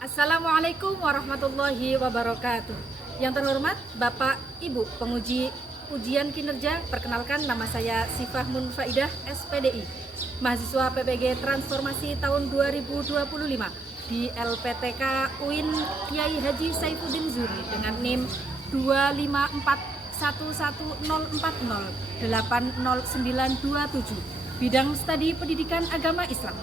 Assalamualaikum warahmatullahi wabarakatuh. Yang terhormat Bapak Ibu penguji ujian kinerja, perkenalkan nama saya Sifah Munfaidah SPDI, mahasiswa PPG Transformasi tahun 2025 di LPTK UIN Kiai Haji Saifuddin Zuri dengan NIM 2541140800927, bidang studi pendidikan agama Islam.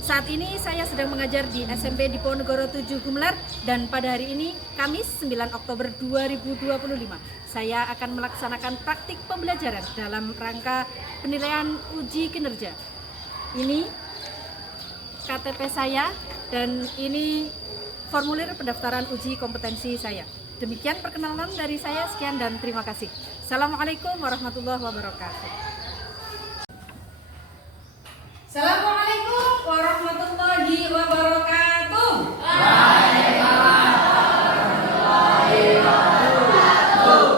Saat ini saya sedang mengajar di SMP Diponegoro 7 Gumelar, dan pada hari ini Kamis 9 Oktober 2025 saya akan melaksanakan praktik pembelajaran dalam rangka penilaian uji kinerja. Ini KTP saya dan ini formulir pendaftaran uji kompetensi saya. Demikian perkenalan dari saya, sekian dan terima kasih. Assalamualaikum warahmatullahi wabarakatuh. Assalamualaikum warahmatullahi wabarakatuh.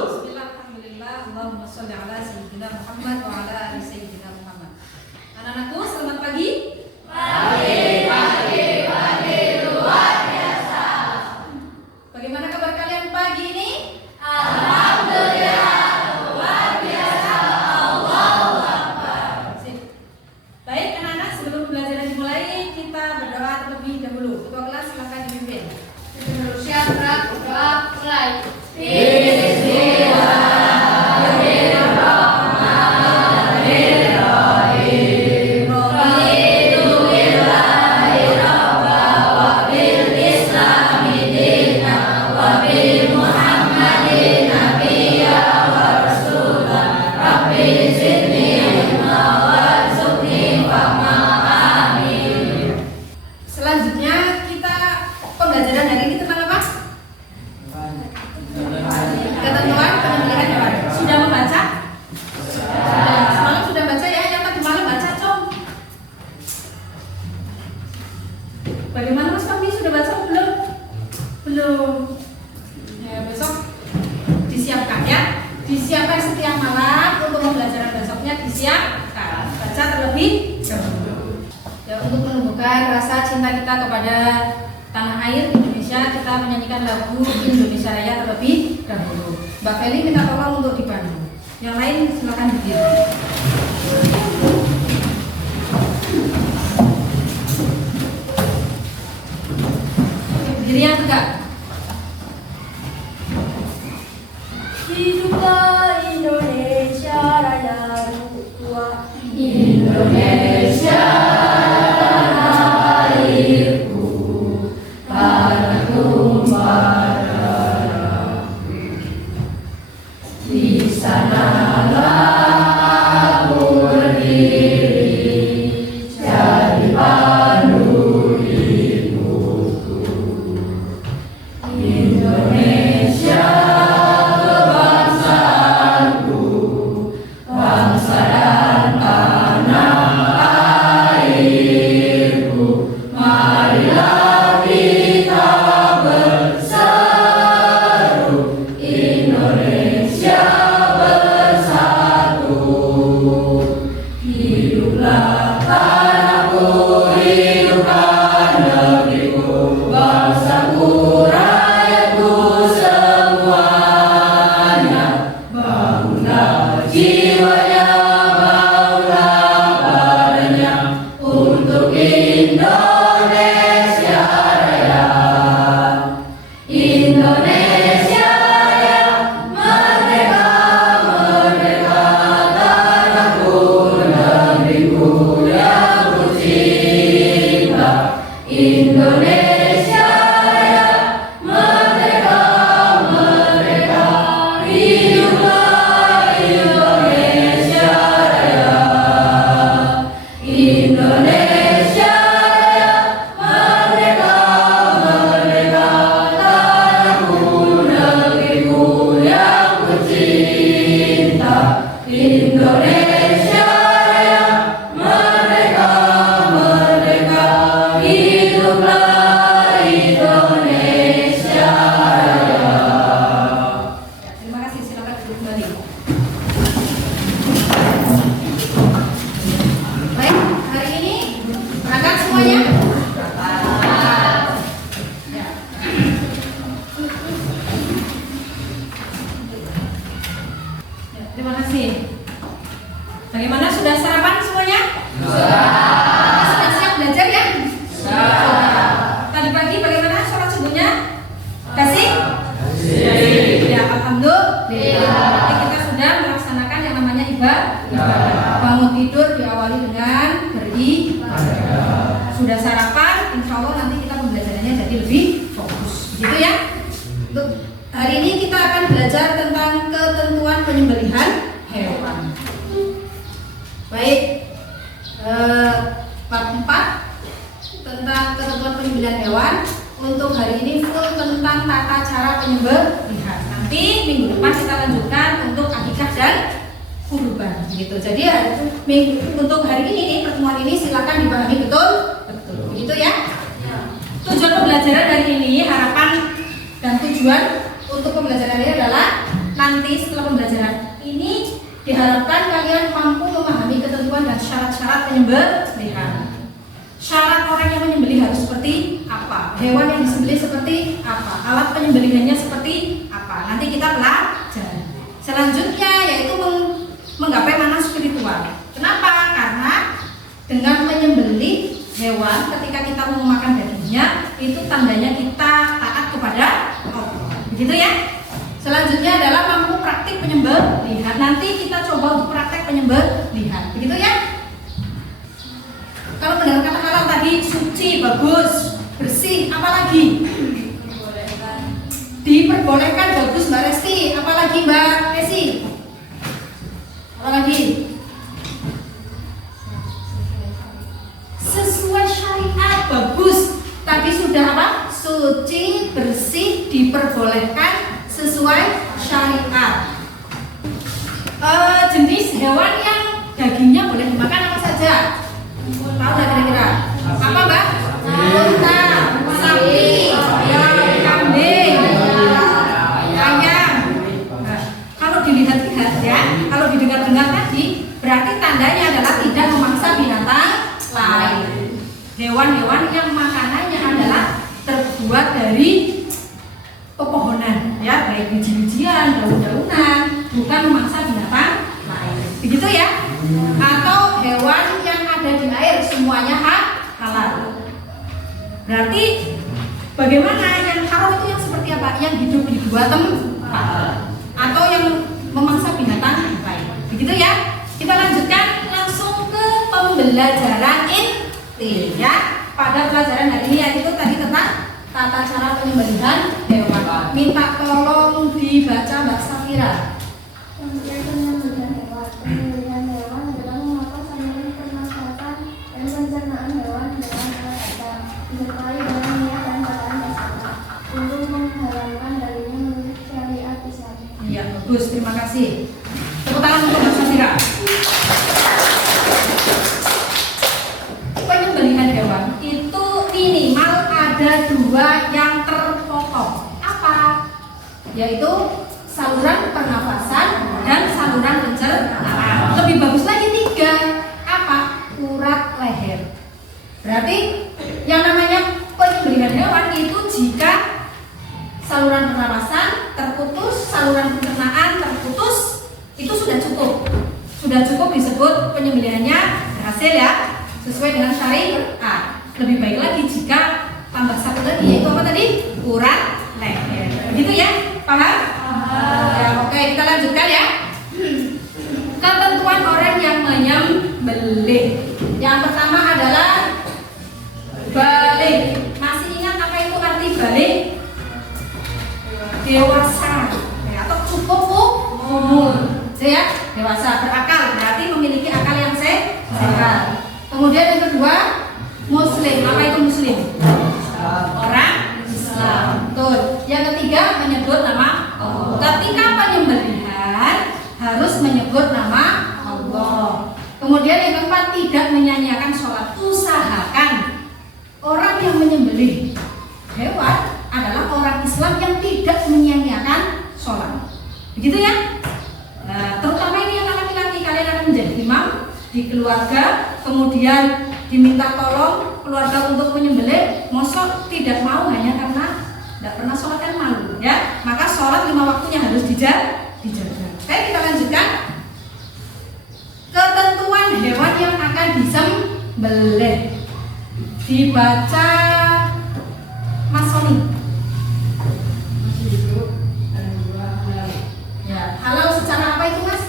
Bismillah, alhamdulillah, Allahumma sholli ala sayyidina Muhammad wa ala ali sayyidina Muhammad. Anak-anakku, selamat pagi. Pagi luar biasa. Bagaimana kabar kalian pagi ini? Alhamdulillah, luar biasa. Allahu Akbar. Baik anak-anak, sebelum pembelajaran dimulai kita berdoa terlebih dahulu. Ketua kelas silakan dipimpin. Syarat berdoa mulai. Selanjutnya kita pembelajaran hari ini tentang apa? Ketentuan pemilihan hewan. Sudah membaca? Semalam sudah baca ya? Yang tadi malam baca, Com? Bagaimana Mas Fahmi, sudah baca belum? Belum. Ya, besok disiapkan ya. Disiapkan setiap malam untuk pembelajaran besoknya, disiapkan. Baca terlebih dahulu. Ya, untuk menumbuhkan rasa cinta kita kepada tanah air Indonesia, kita menyanyikan lagu Indonesia Raya terlebih dahulu. Mbak Feli minta tolong untuk dibantu. Yang lain silakan berdiri. Berdiri yang tegak. Hiduplah Indonesia Raya tua, Indonesia Indonesia Raya. sudah sarapan, insya Allah nanti kita pembelajarannya jadi lebih fokus, begitu ya. Untuk hari ini kita akan belajar tentang ketentuan penyembelihan hewan. Baik, bab 4 tentang ketentuan penyembelihan hewan. Untuk hari ini full tentang tata cara penyembelihan. Nanti minggu depan kita lanjutkan untuk akikah dan kurban, gitu. Jadi untuk hari ini pertemuan ini silakan dipahami betul, begitu ya. Tujuan pembelajaran hari ini, harapan dan tujuan untuk pembelajaran ini adalah nanti setelah pembelajaran ini diharapkan kalian mampu memahami ketentuan dan syarat-syarat penyembelihan. Syarat orang yang menyembelih harus seperti apa, hewan yang disembelih seperti apa, alat penyembelihannya seperti apa. Nanti kita pelajari. Selanjutnya yaitu menggapai mana spiritual. Kenapa? Karena dengan menyembelih hewan ketika kita mau memakan dagingnya, itu tandanya kita taat kepada Allah. Begitu ya? Selanjutnya adalah mampu praktik penyembelihan. Nanti kita coba untuk praktek penyembelihan. Begitu ya? Kalau mendengar kata halal tadi suci, bagus, bersih, apalagi? Diperbolehkan, bagus Mbak Resti. Apalagi Mbak Esi? Apalagi? Sesuai syariat, bagus. Tadi sudah apa? Suci, bersih, diperbolehkan sesuai syariat. Jenis hewan yang dagingnya boleh dimakan apa saja? Tahu nggak kira-kira? Apa Mbak? Unta, sapi, kambing, ayam. Nah, kalau dilihat-lihat ya, kalau didengar-dengar tadi, berarti tandanya adalah tidak memangsa binatang lain. Hewan-hewan yang makanannya adalah terbuat dari pepohonan, ya, baik biji-bijian, daun-daunan, bukan memangsa binatang lain. Begitu ya? Atau hewan yang ada di air semuanya halal. Berarti bagaimana yang haram itu yang seperti apa? Yang hidup di dua tempat atau yang memangsa binatang lain. Begitu ya? Kita lanjutkan langsung ke pembelajaran inti ya. Pada pelajaran hari ini yaitu tadi tentang tata cara penyembelihan hewan. Minta tolong dibaca Mbak Safira. Penyembelihan hewan adalah memakan sambil penampakan dan pencernaan hewan dengan alat adab, disertai dengan niat dan bacaan basmalah untuk menghalalkan darinya menurut syariat Islam. Iya, bagus, terima kasih. Tepuk tangan untuk Mbak Safira. Penyembelihan hewan itu minimal ada dua yang terpotong. Apa? Yaitu saluran pernafasan dan saluran pencernaan. Lebih bagus lagi 3. Apa? Urat leher. Berarti yang namanya penyembelihan hewan itu jika saluran pernafasan terputus, saluran pencernaan terputus, itu sudah cukup. Sudah cukup disebut penyembelihannya berhasil ya, sesuai dengan syariat. Lebih baik lagi jika tambah satu lagi, yaitu apa tadi? Urat leher. Begitu ya? Paham? Ya, oke, kita lanjutkan ya. Ketentuan orang yang menyembelih. Yang pertama adalah balik. Masih ingat apa itu arti balik? Dewasa atau cukup umur. Ya, dewasa, berakal, berarti memiliki akal yang sehat. Kemudian yang kedua, muslim. Apa itu muslim? Orang Islam. Betul. Yang ketiga, menyebut nama Allah. Ketika penyembelihan harus menyebut nama Allah. Kemudian yang keempat, tidak menyanyiakan sholat. Usahakan orang yang menyembelih hewan adalah orang Islam yang tidak menyanyiakan sholat. Begitu ya? Nah, terutama ini yang laki-laki, kalian akan menjadi imam di keluarga, kemudian diminta tolong keluarga untuk menyembelih, mosok tidak mau hanya karena tidak pernah sholat kan malu, ya? Maka sholat 5 waktunya harus dijaga. Oke, kita lanjutkan. Ketentuan hewan yang akan disembelih dibaca Mas Sony. Ya, halal secara apa itu Mas?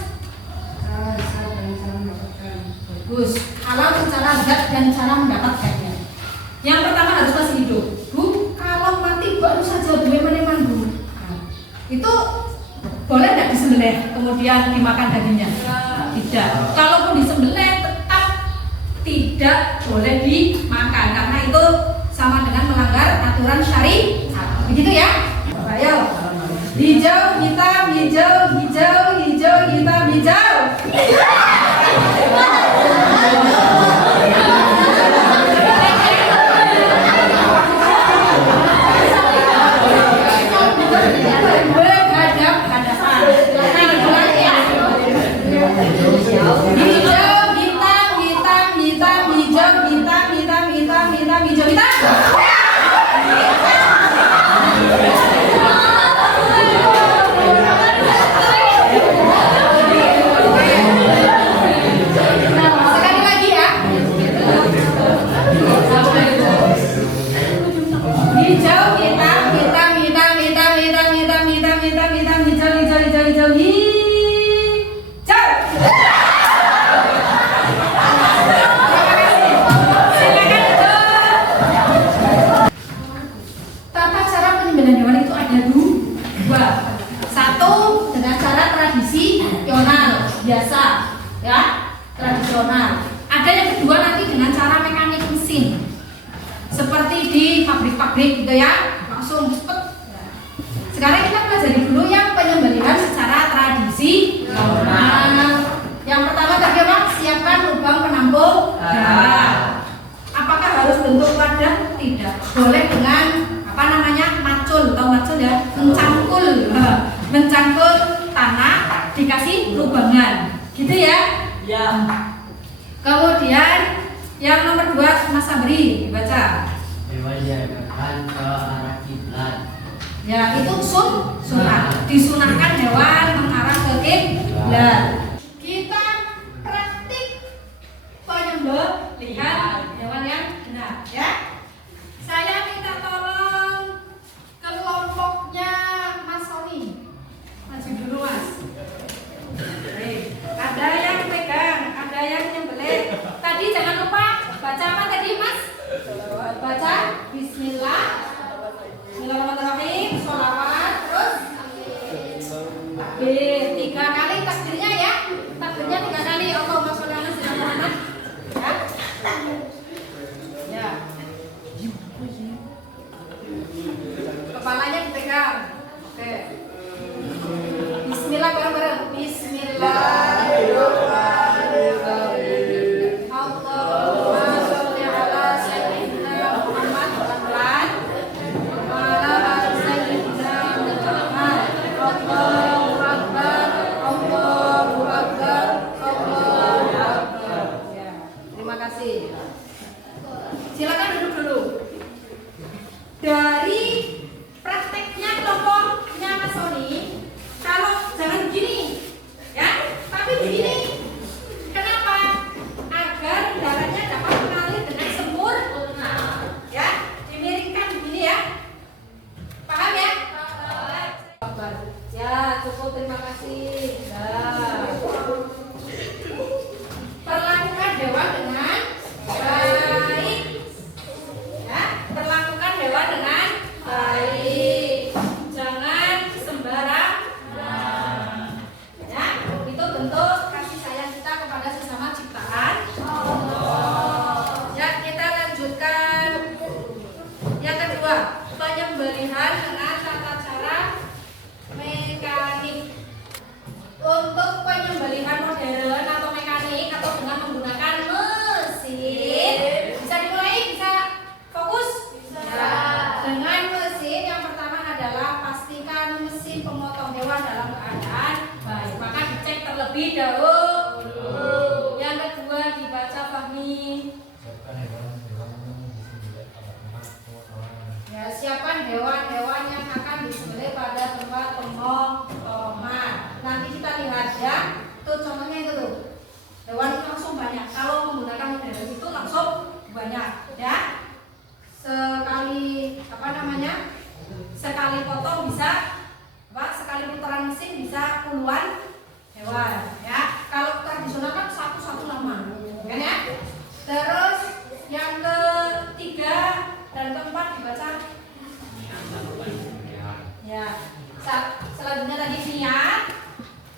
Bagus. Halal secara zat dan cara mendapatkannya. Yang pertama harus masih hidup. Bu, kalau mati baru saja bagaimana Bu? Itu boleh nggak disembelih kemudian dimakan dagingnya? Tidak. Kalaupun disembelih tetap tidak boleh dimakan karena itu sama dengan melanggar aturan syariat. Begitu ya? Ayo. Hijau, hitam, hijau, hijau, hijau, hitam, hijau. Biasa ya, tradisional. Ada yang kedua nanti dengan cara mekanik mesin seperti di pabrik-pabrik gitu ya, langsung cepet. Sekarang kita pelajari dulu yang penyembelihan secara tradisional. Yang pertama bagaimana? Siapkan lubang penampung darah. Apakah harus bentuk wadah? Tidak. Boleh dengan apa namanya, macul, tahu macul ya, mencangkul tanah dikasih lubangan, gitu ya? Ya. Kemudian yang nomor 2 Mas Sabri dibaca. Mewajibkan ke arah kiblat. Ya, itu sunat. Disunahkan hewan mengarah ke kiblat. Kita praktik penyembelihan hewan yang benar, ya. Saya minta tolong kelompoknya Mas Sony. Maju dulu Mas. Ada yang pegang, ada yang nyembelih. Tadi jangan lupa baca apa tadi Mas? Baca Bismillah, Bismillahirrahmanirrahim, sholawat, terus takbir 3 kali takbirnya ya. Takbirnya 3 kali. Allahumma sholli ala sayyidina Muhammad. Ya. Kepalanya dipegang. Oke. Bismillah bareng-bareng. Bismillahirrahmanirrahim. Allahumma sholli ala sayyidina Muhammad pelan-pelan. Wa ala ali sayyidina Muhammad. Allahu akbar. Allahu akbar. Allahu akbar. Ya, terima kasih. Silakan duduk dulu. Dari prakteknya kelompoknya Mas Sony, kalau jangan begini, ya, tapi begini. Kenapa? Agar darahnya dapat mengalir dengan sempurna, ya. Dimiringkan begini ya. Paham ya? Ya, cukup, terima kasih. Nah. Perlakukan hewan dengan baik. Ya, perlakukan hewan dengan baik. Jangan sembarang tadi niat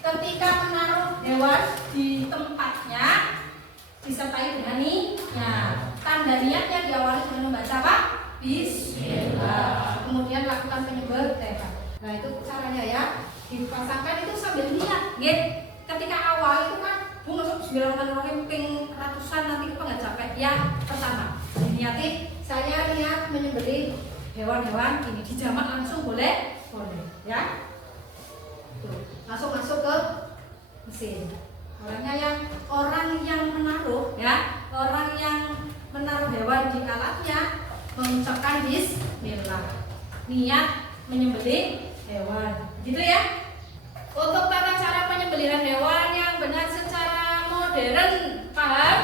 ketika menaruh hewan di tempatnya disertai dengan niat. Tanda niatnya diawali dengan membaca apa? Bismillah. Kemudian lakukan penyembelihan. Nah itu caranya ya. Dipasangkan itu sambil niat. Ketika awal itu kan Bismillahirrahmanirrahim ping ratusan nanti kita nggak capek. Ya pertama niatin saya niat menyembelih hewan-hewan ini dijamak langsung boleh ya. Langsung masuk ke mesin. Orang yang menaruh ya, orang yang menaruh hewan di alatnya mengucapkan bismillah, niat menyembelih hewan, gitu ya. Untuk tata cara penyembelihan hewan yang benar secara modern, paham?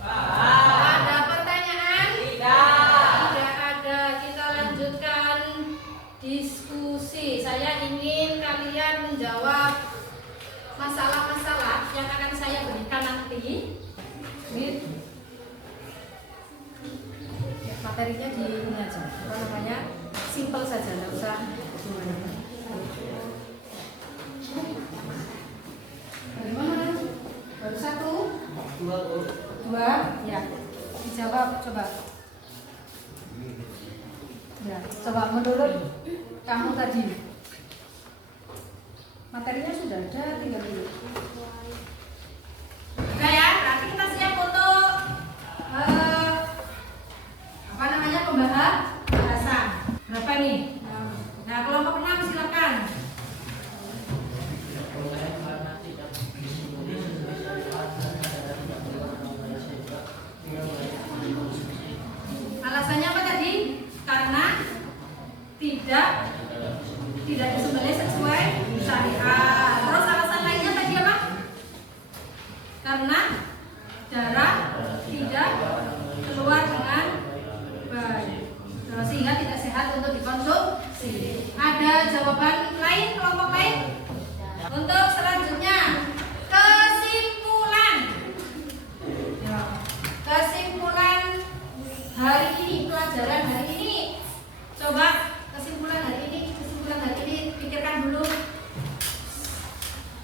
Ada pertanyaan? Tidak ada. Kita lanjutkan diskusi. Saya ingin kalian menjawab masalah-masalah yang akan saya berikan nanti. Materinya di ini aja, simple saja, nggak usah. Bagaimana? Baru satu? Dua? Ya. Dijawab coba. Ya, coba menurut kamu tadi. Materinya sudah ada, tinggal dulu. Udah ya, berarti kita siap untuk pembahasan. Berapa nih? Nah, kelompok 6 silakan. Alasannya apa tadi? Karena tidak disembelih sesuai syariat. Terus alasan lainnya tadi apa? Karena darah tidak keluar dengan baik, sehingga tidak sehat untuk dikonsumsi. Ada jawaban lain, kelompok lain? Untuk selanjutnya kesimpulan. Kesimpulan hari ini, pelajaran hari ini. Coba kesimpulan hari ini pikirkan dulu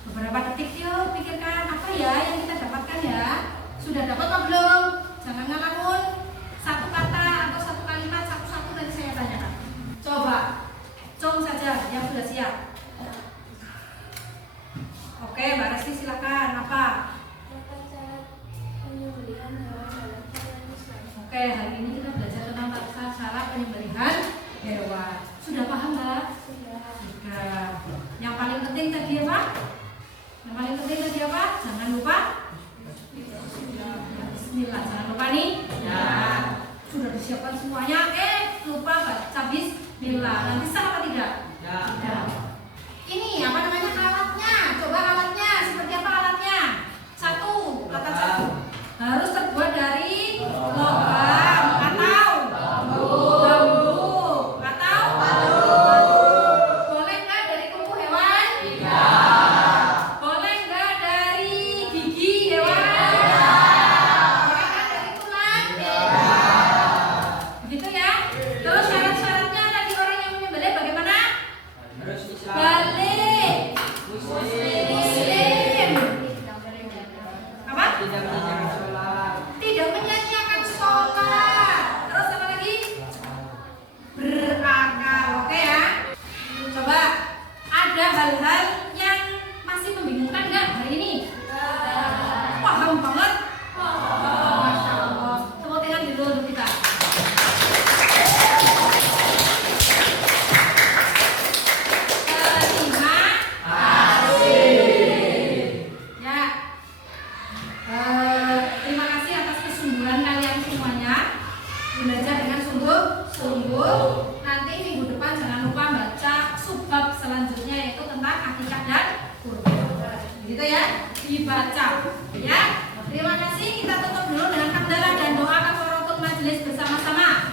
beberapa detik yuk, pikirkan apa ya yang kita dapatkan ya. Sudah dapat atau belum? Jangan ngelamun satu kata atau satu kalimat satu-satu nanti saya tanyakan. Coba cung saja yang sudah siap. Oke, Mbak Resti silakan. Apa? Oke, hari ini kita belajar tentang tata cara penyembelihan hewan. Sudah paham, Mbak? Sudah. Yang paling penting tadi apa? Jangan lupa bismillah. Jangan lupa nih. Ya. Sudah disiapkan semuanya. Lupa baca bismillah. Nanti salah apa tidak? Ya. Ini alatnya. Coba alatnya. Seperti apa alatnya? Satu. Harus terbuat dari logam atau bambu atau boleh nggak dari kuku hewan? Tidak. Boleh nggak dari gigi hewan? Boleh nggak dari tulang? Tidak. Begitu ya. Terus syarat-syaratnya tadi orang yang menyembelih bagaimana? Balik. Muslim. Apa? Tidak menyanyiakan sholat. Terus apa lagi? Berakal. Oke ya. Coba ada hal-hal yang masih membingungkan nggak hari ini? Paham banget? Masya Allah. Tepuk tangan dulu untuk kita. Terima kasih. Ya. Terima kasih atas kesungguhan kalian semuanya. Belajar dengan sungguh-sungguh. Nanti minggu depan jangan lupa baca subbab selanjutnya yaitu tentang akikah dan kurban. Gitu ya, dibaca. Ya. Terima kasih. Kita tutup dulu dengan hamdalah dan doa kafaratul majelis bersama-sama.